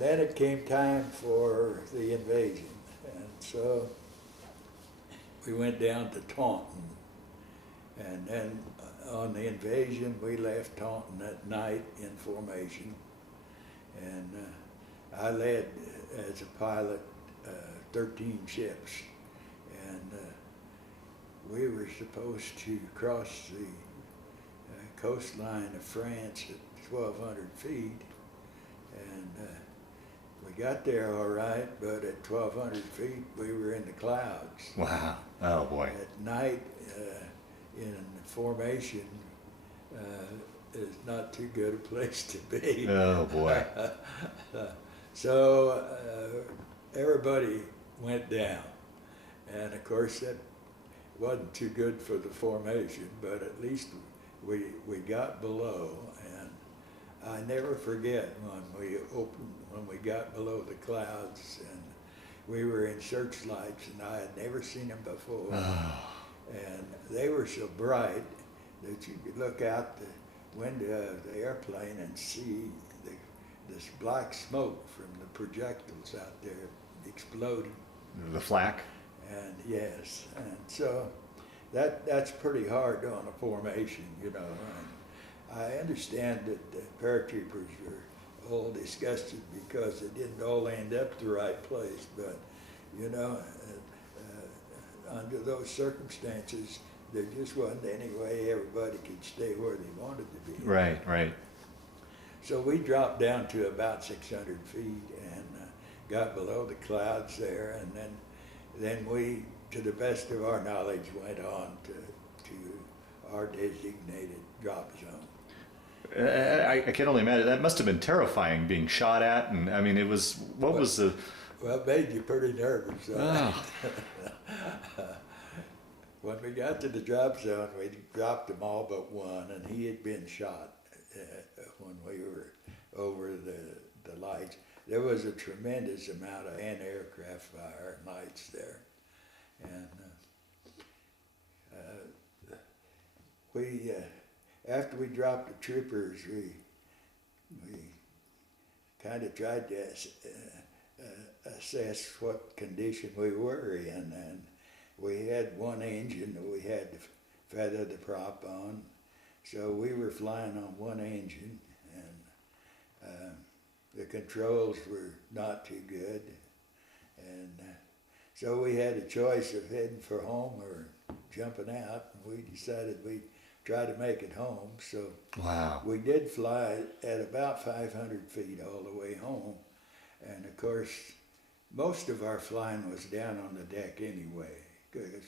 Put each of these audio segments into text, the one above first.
then it came time for the invasion. And so we went down to Taunton. And then on the invasion, we left Taunton at night in formation. And I led as a pilot 13 ships. And we were supposed to cross the coastline of France at 1,200 feet. And we got there all right, but at 1,200 feet, we were in the clouds. Wow. Oh, boy. At night, in formation, is not too good a place to be. Oh, boy. So everybody went down. And of course, that wasn't too good for the formation, but at least we got below. And I never forget when we got below the clouds, and we were in searchlights, and I had never seen them before. Oh. And they were so bright that you could look out the window of the airplane and see this black smoke from the projectiles out there exploding. The flak? And yes, and so that's pretty hard on a formation, you know. And I understand that the paratroopers were all disgusted because it didn't all end up the right place, but you know, under those circumstances, there just wasn't any way everybody could stay where they wanted to be. Right, right. So we dropped down to about 600 feet and got below the clouds there, and then we, to the best of our knowledge, went on to our designated drop zone. I can only imagine. That must have been terrifying, being shot at, and I mean, it was, what was the... Well, it made you pretty nervous. Oh. When we got to the drop zone, we dropped them all but one, and he had been shot when we were over the lights. There was a tremendous amount of anti-aircraft fire and lights there. And after we dropped the troopers, we kind of tried to assess what condition we were in. And we had one engine that we had to feather the prop on. So we were flying on one engine, and the controls were not too good. And so we had a choice of heading for home or jumping out. And we decided we'd try to make it home. So wow. We did fly at about 500 feet all the way home. And of course, most of our flying was down on the deck anyway, because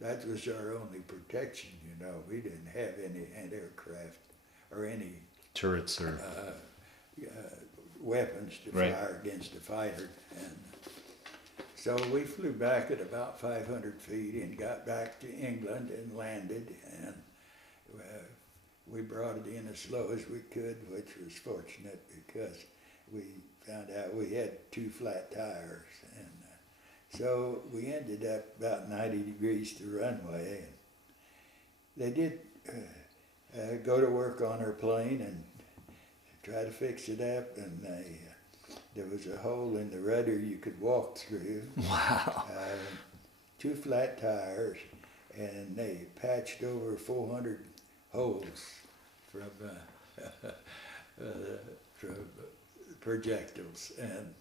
that was our only protection, you know. We didn't have any anti-aircraft or any turrets or weapons to right. fire against a fighter. And so we flew back at about 500 feet and got back to England and landed, and we brought it in as slow as we could, which was fortunate because we found out we had 2 flat tires. And so we ended up about 90 degrees to runway. And they did go to work on our plane and try to fix it up, and there was a hole in the rudder you could walk through. Wow. 2 flat tires, and they patched over 400 holes from projectiles. And